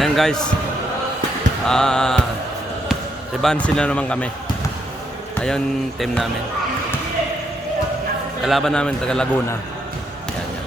Ayan guys, rebansin na naman kami. Ayun team namin. Kalaban namin taga Laguna. Ayan, yan.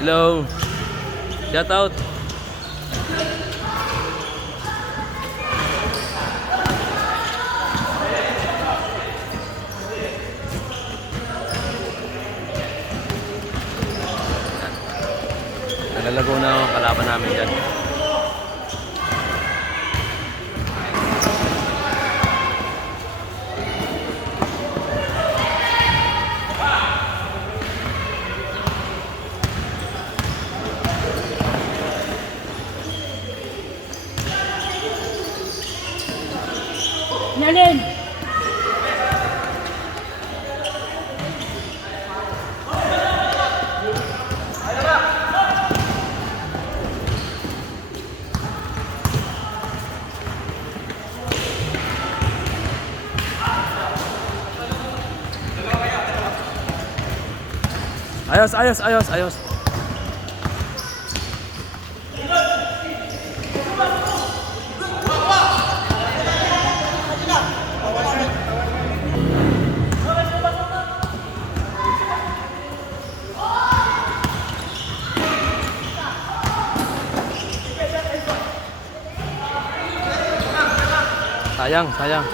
Hello. Shout out. Taga Laguna ang kalaban namin dyan. Nalin! Ayos, ayos, ayos, ayos. Sayang, sayang.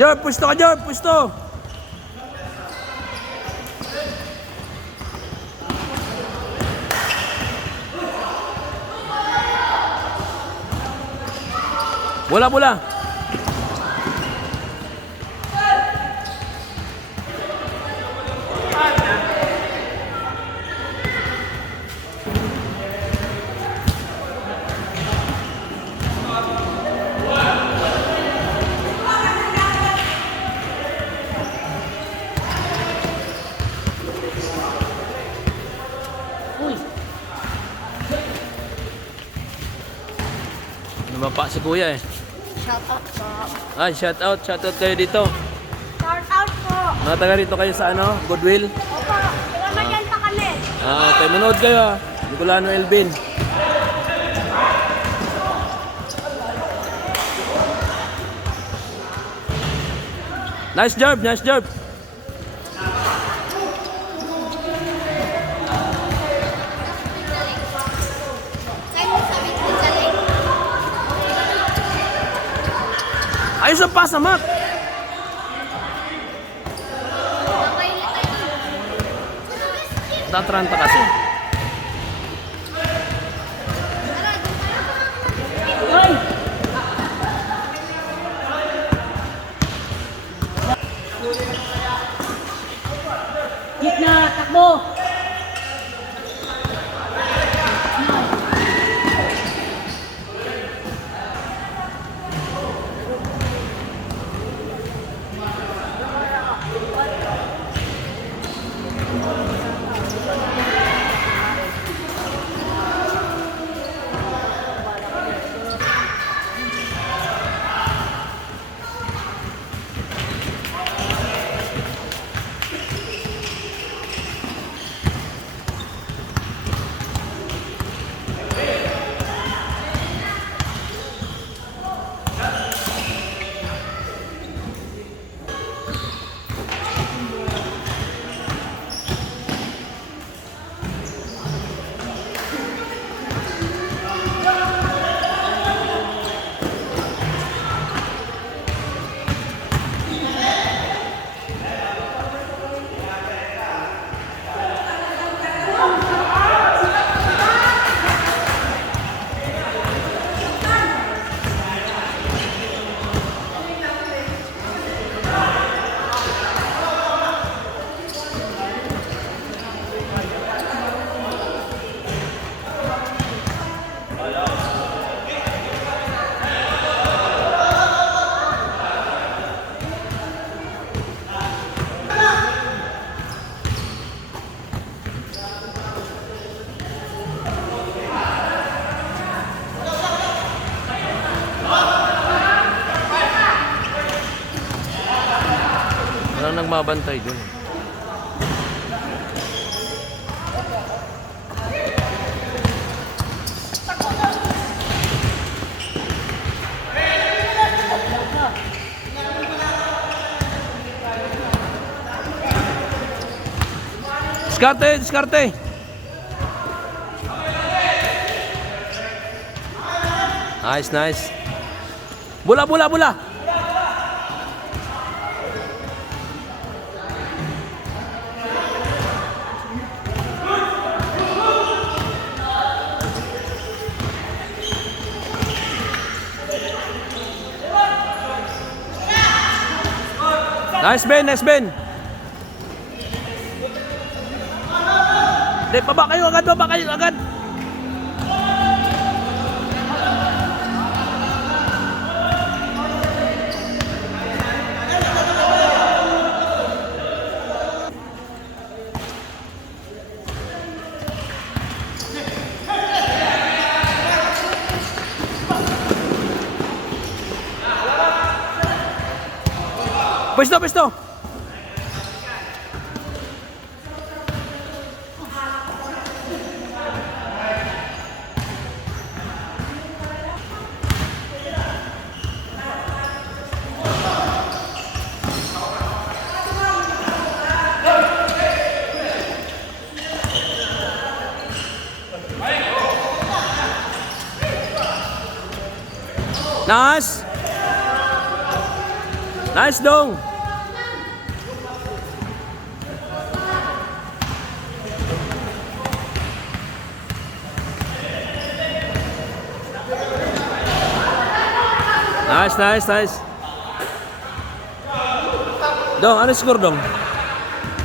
Job, pwesto ka, Job, pwesto. Bola, bola. Uy! Namapa si kuya eh. Shout out po. Ay, shout out kayo dito. Shout out po. Mga taga rito kayo sa ano, Goodwill. Opo, wala dyan pa kami. Okay, manood kayo ah. Nicolano Elvin. Nice job, nice job. Ayos ang pasa, Mac. Tatranta kasi. Uy! Gitna, takbo! nagbabantay dun. Diskarte, diskarte. Nice, nice. Bola, bola, bola. Nice, Ben, nice, Ben. Hindi, baba kayo agad, baba kayo agad. Pwesto, pwesto. Nice. Nice dong. Nice, nice, nice. Dong, ano score dong?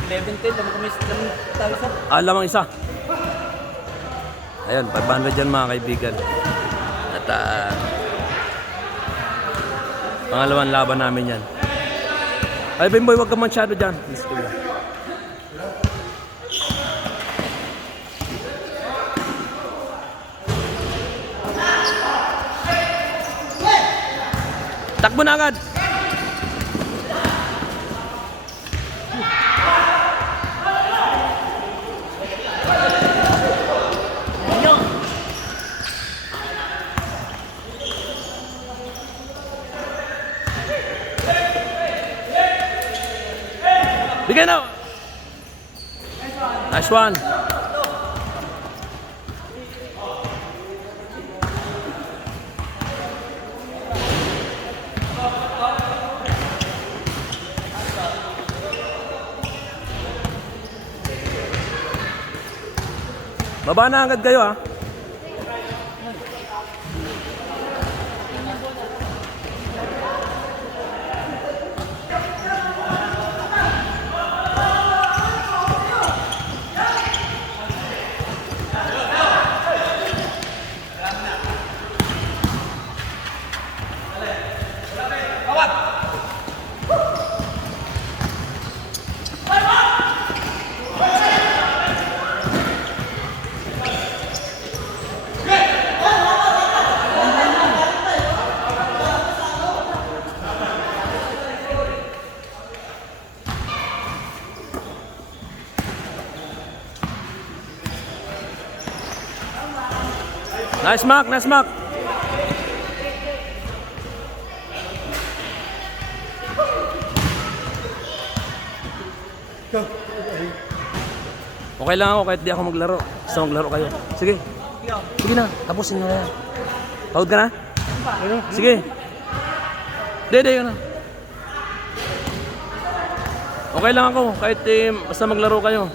11-10, lamang kami tayo sa... Lamang isa. Ayun, 500 dyan mga kaibigan. At pangalawang laban namin yan. Ay, Bimboy, huwag ka masyado dyan. Let's go. Takbo na agad. Bigay na. Nice one. Baba na agad kayo, ha. Nice mark, nice mark. Okay lang ako kahit di ako maglaro. Gusto maglaro kayo. Sige. Sige na, tapusin nyo na yan. Pagod ka na? Sige. Dede yun na. Okay lang ako kahit basta maglaro kayo.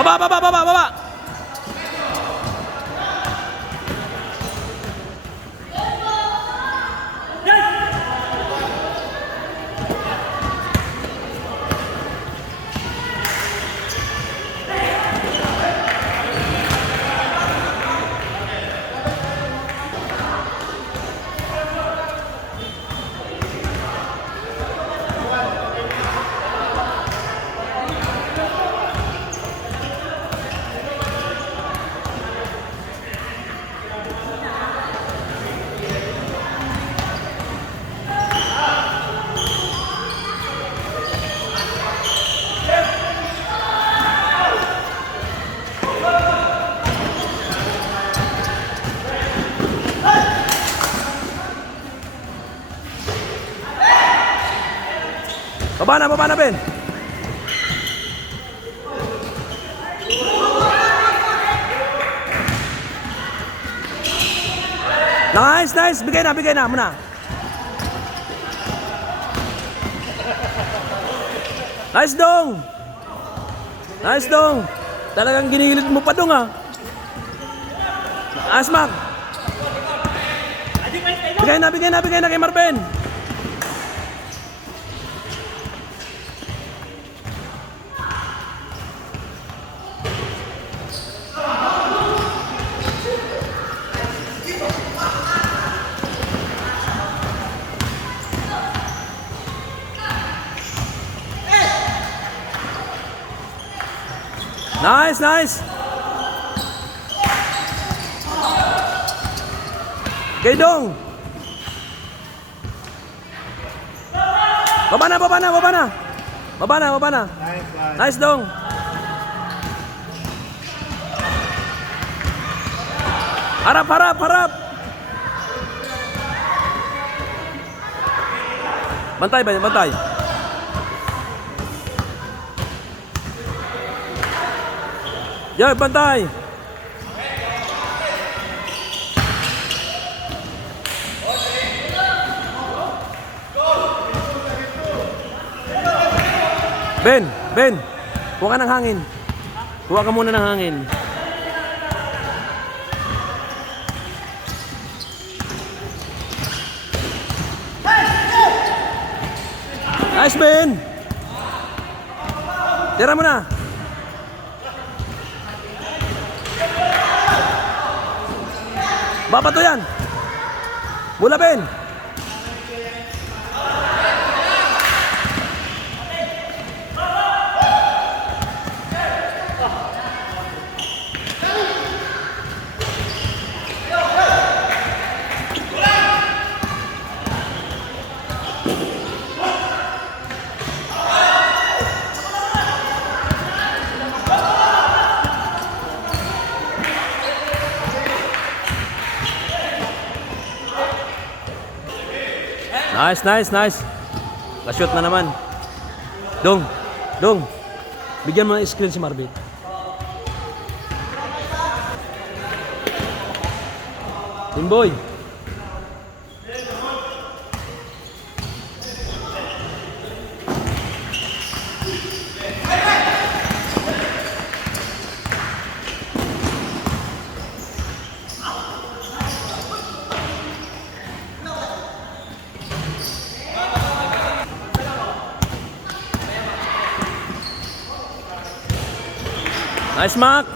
Baba, baba, baba, baba. Baba na, Ben. Nice. Bigay na muna. Nice, Dong. Talagang ginigilit mo pa, Dong, ah. Asmak. Bigay na kay Marben. Nice. Kay Dong. Baba na. Nice, Dong. Harap. Bantay. Yo, bantay. Ben, kuha ka ng hangin. Kuha ka muna ng hangin. Nice, Ben. Tira mo na. Baba to yan. Mula, Ben. Nice. Na-shoot na naman. Dong. Bigyan mo ng screen si Marvin. Timboy. Nice, Mark.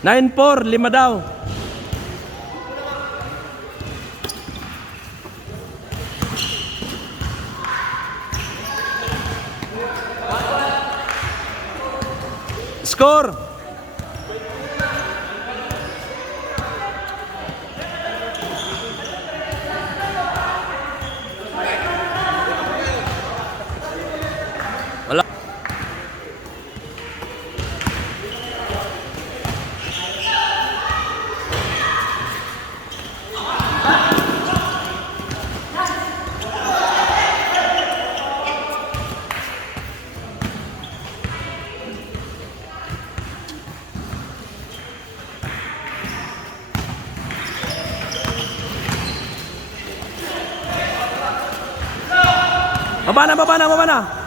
Nine 4, 5 daw. Score. Wala.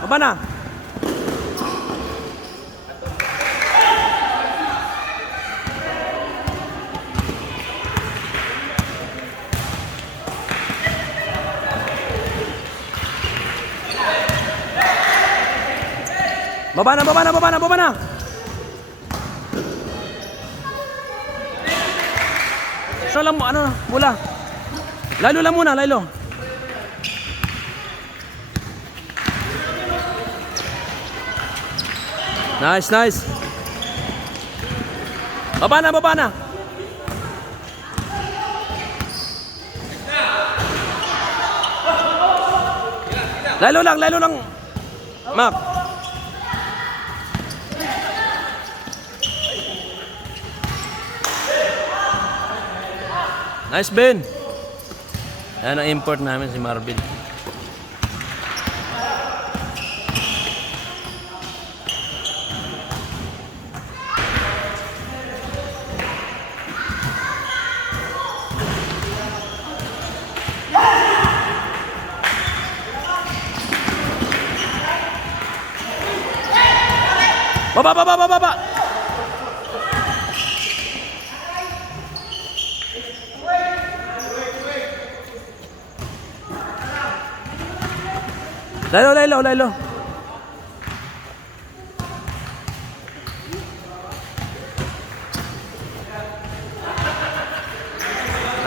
Baba na. Baba na, baba na, baba na, baba na. So lang mo, ano, mula. Lalo lang muna, lalo. Nice, nice. Baba na, baba na. Lalo lang, lalo lang. Mac. Nice, Ben. Ayan ang import namin si Marvin. Baba, baba, baba, baba. Lalo, lalo, lalo.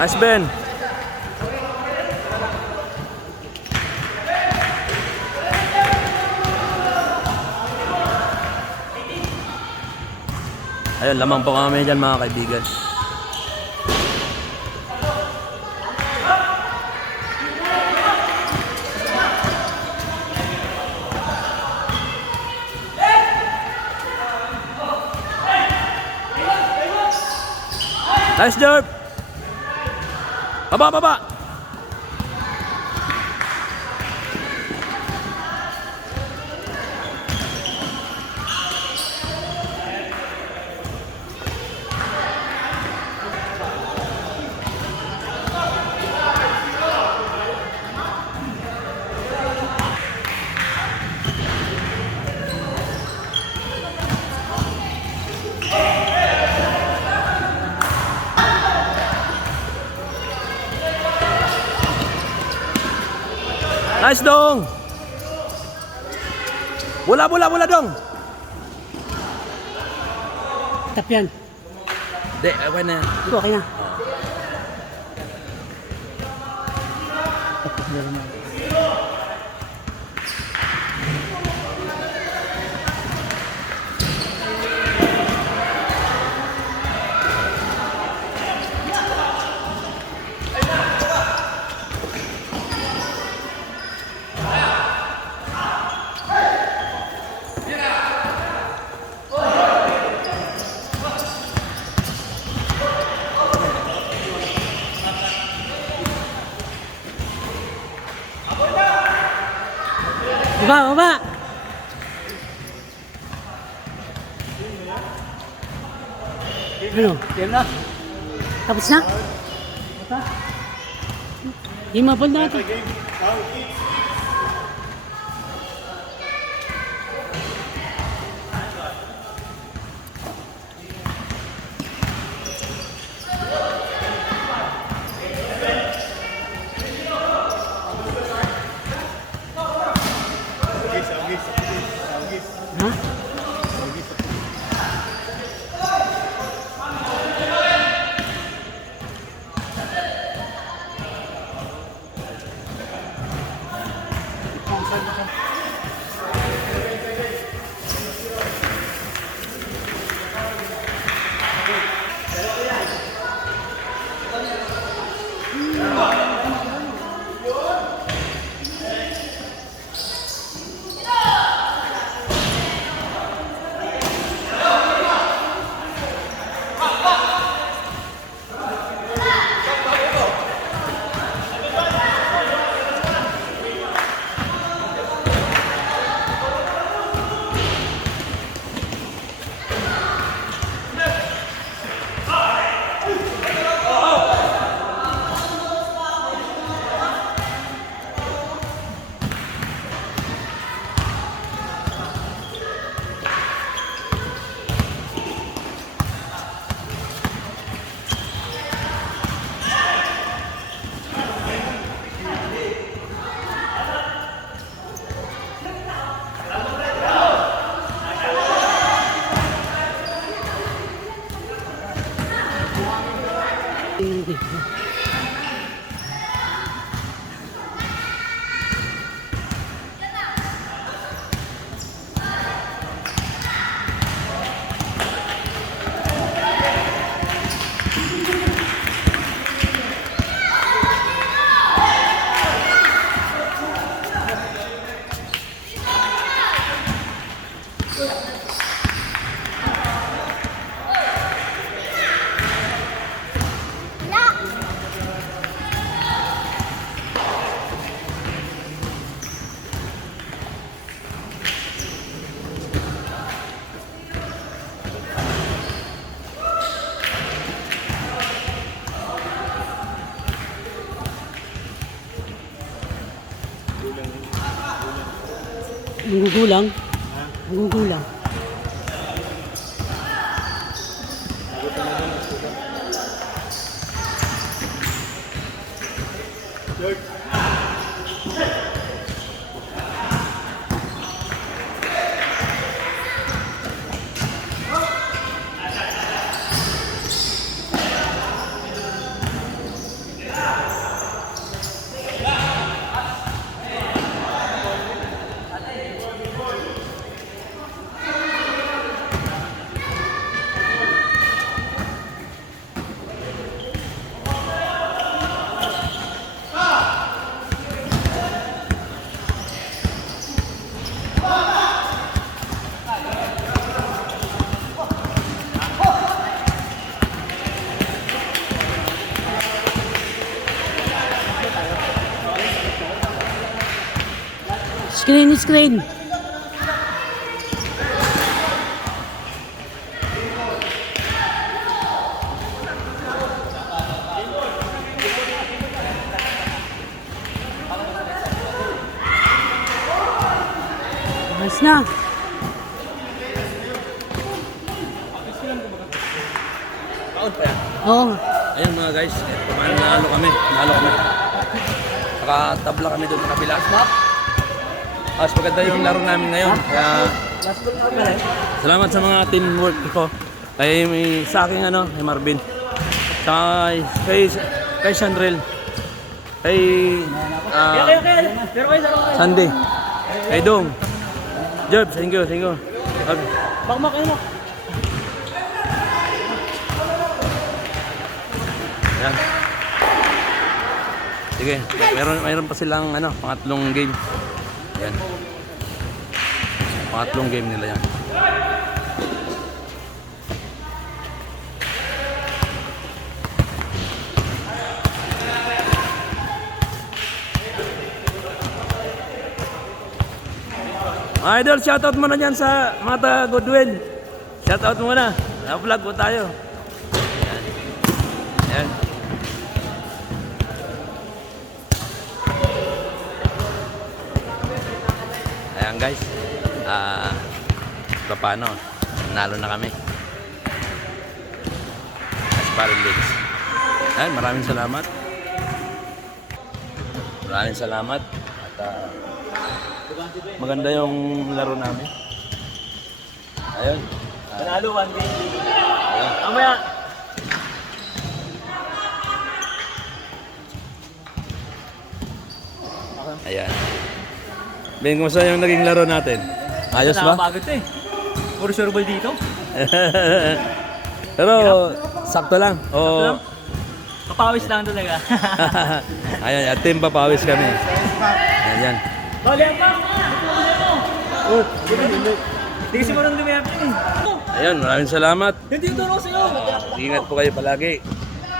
Nice, Ben. Ayun, lamang po kami dyan mga kaibigan. Nice job. Baba, baba. Nice, Dong. Bola, bola, bola, Dong. Tap yan. Hindi, okay na. Okay na. Baba, baba. Ano? Game na. Tapos na? Game up natin. Ha? Gugulang. Gugulang. Screen. Ayos na. Kaon pa yan. Oo nga. Ayun mga guys, nalo kami. Nakatabla kami doon sa kabila. Mas maganda yung laro namin ngayon. Kaya salamat sa mga teamwork ko. Sa akin kay Marvin. Saka kay Sandrel. Kay Sandy. Kay Dong. Job, thank you. Bakmak kayo mo. Yan. Sige, mayroon pa silang pangatlong game. Yan. Pangatlong game nila yan. Idol, shoutout mo na dyan sa Mata Goodwill. Shoutout mo na. Na-vlog po tayo. Yan. Ayan guys. Paano? Nalo na kami. Aspiring Leagues. Ayan, maraming salamat. At maganda yung laro namin. Ayun. Panalo 1 game. Ayun. Mamaya. Ayan. Ben, kumusta yung naging laro natin? Ayos ba? Nakapagod to eh. Puro sure ball dito. Pero sakto lang. O Papawis lang talaga. ayan, at team papawis kami. Ayan. Balik pa! Oh, hindi kasi mo nang lumiyap eh. Ayun, maraming salamat. Hindi turo sa'yo. Ingat po kayo palagi.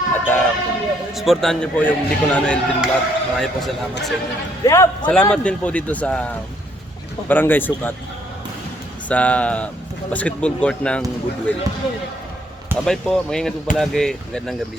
At supportahan niyo po yung Bicolano Elvin Vlog. Maraming po salamat sa inyo. Salamat din po dito sa Barangay Sukat sa basketball court ng Goodwill. Bye po, mag-ingat po palagi. Magandang gabi.